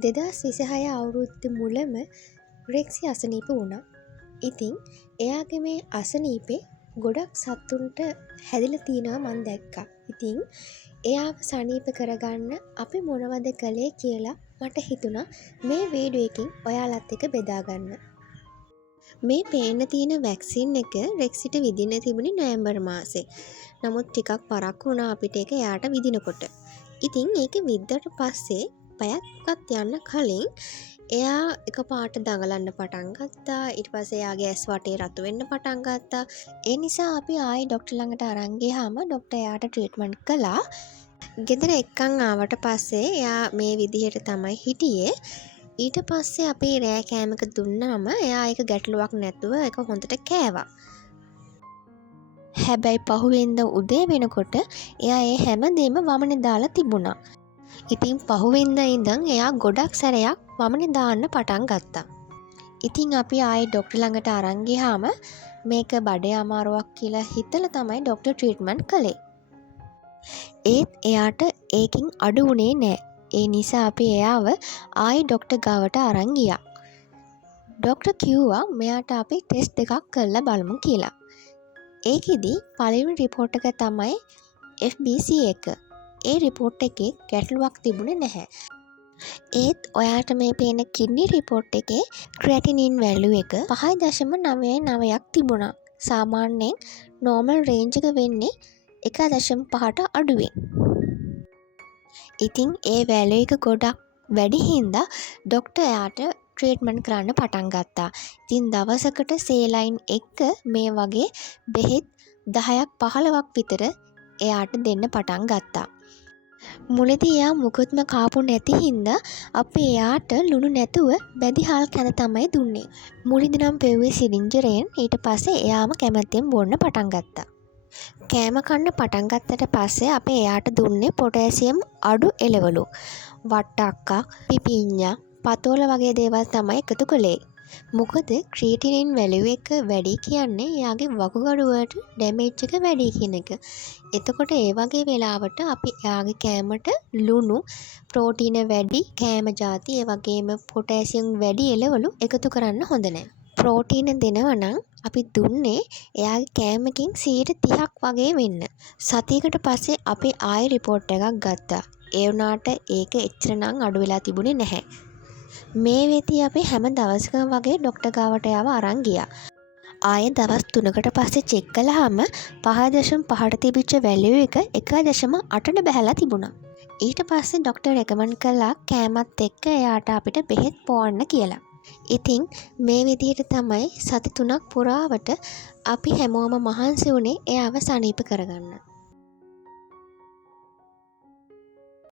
2026 අවුරුද්ද මුලම රෙක්සි අසනීප වුණා. ඉතින් එයාගේ මේ අසනීපේ ගොඩක් සත්තුන්ට හැදිලා තියෙනවා මම දැක්කා. ඉතින් එයාව සනීප කරගන්න අපි මොනවද කළේ කියලා මට හිතුණා මේ වීඩියෝ එකකින් ඔයාලත් එක්ක බෙදා ගන්න. මේ පේන්න තියෙන වැක්සින් එක රෙක්සිට විදින්න තිබුණේ නොවැම්බර් මාසේ. නමුත් ටිකක් පරක්කු වුණා අපිට ඒක එයාට විදිනකොට. ඉතින් ඒක විද්දට පස්සේ පැයක්වත් යන්න කලින් එයා එකපාරට දඟලන්න පටන් ගත්තා. ඊට පස්සේ එයාගේ ඇස් වටේ රතු වෙන්න පටන් ගත්තා. ඒ නිසා අපි ආයි ડોක්ටර් ළඟට අරන් ගියාම ડોක්ටර් එයාට ට්‍රීට්මන්ට් කළා. ගෙදර එක්කන් ආවට පස්සේ එයා මේ විදිහට තමයි හිටියේ. ඊට පස්සේ අපි රෑ කෑමක දුන්නාම එයා ඒක ගැටලුවක් නැතුව ඒක හොඳට කෑවා. හැබැයි පහුවෙන්ද උදේ වෙනකොට එයා ඒ හැමදේම වමනේ දාලා තිබුණා. ඉතින් පහුවෙන්ද ඉඳන් එයා ගොඩක් සැරයක් වමනේ දාන්න පටන් ගත්තා. ඉතින් අපි ආයේ ડોක්ටර් ළඟට අරන් ගියාම මේක බඩේ අමාරුවක් කියලා හිතලා තමයි ડોක්ටර් ට්‍රීට්මන්ට් කළේ. ඒත් එයාට ඒකින් අඩු වුණේ නැහැ. ඒ නිසා අපි එයාව ආයි ડોක්ටර් ගාවට අරන් ගියා. ડોක්ටර් කිව්වා මෙයාට අපි ටෙස්ට් දෙකක් කරලා බලමු කියලා. ඒකෙදි පළවෙනි රිපෝට් එක තමයි FBC එක. ඒ රිපෝට් එකේ ගැටලුවක් තිබුණේ නැහැ. ඒත් ඔයාට මේ පේන කිඩ්නි රිපෝට් එකේ ක්‍රියැටිනින් වැලියු එක 5.99ක් තිබුණා. සාමාන්‍යයෙන් නෝමල් රේන්ජ් එක වෙන්නේ 1.5ට අඩුවෙන්. ඉතින් ඒ වැලියු එක ගොඩක් වැඩි හින්දා ડોක්ටර් එයාට ට්‍රීට්මන්ට් කරන්න පටන් ගත්තා. ඉතින් දවසකට සේලයින් එක මේ වගේ බෙහෙත් 10ක් 15ක් විතර එයාට දෙන්න පටන් ගත්තා. මුලදී එයා මුකුත්ම කාපු නැති හින්දා අපි එයාට ලුණු නැතුව බැදිහාල් කැඳ තමයි දුන්නේ. මුලදී නම් පෙව්වේ සිරින්ජරෙන්. ඊට පස්සේ එයාම කැමැත්තෙන් බොන්න පටන් ගත්තා. කෑම කන්න පටන් ගත්තට පස්සේ අපි එයාට දුන්නේ පොටෑසියම් අඩු එළවලු. වට්ටක්කා, පිපිඤ්ඤා, පතෝල වගේ දේවල් තමයි එකතු කළේ. මොකද ක්‍රියැටිනින් වැලියු එක වැඩි කියන්නේ එයාගේ වකුගඩු වලට ඩැමේජ් එක වැඩි කියන එක. එතකොට ඒ වගේ වෙලාවට අපි එයාගේ කෑමට ලුණු, ප්‍රෝටීන වැඩි කෑම ಜಾති, ඒ වගේම පොටෑසියම් වැඩි එළවලු එකතු කරන්න හොඳ නැහැ. ප්‍රෝටීන දෙනවා නම් අපි දුන්නේ එයාගේ කෑමකින් 30ක් වගේ වෙන්න. සතියකට පස්සේ අපි ආයෙ රිපෝට් එකක් ගත්තා. ඒ වුණාට ඒක එච්චරනම් අඩු වෙලා තිබුණේ නැහැ. මේ වෙති අපි හැම දවසකම වගේ ડોක්ටර් ගාවට යව අරන් ගියා. ආයෙ දවස් 3කට පස්සේ චෙක් කළාම 5.5ට තිබිච්ච වැලියු එක 1.8ට බහැලා තිබුණා. ඊට පස්සේ ડોක්ටර් රෙකමන්ඩ් කළා කෑමත් එක්ක එයාට අපිට බෙහෙත් පොවන්න කියලා. ඉතින් මේ විදිහට තමයි සති 3ක් පුරාවට අපි හැමෝම මහන්සි වුණේ එයාව සනීප කරගන්න.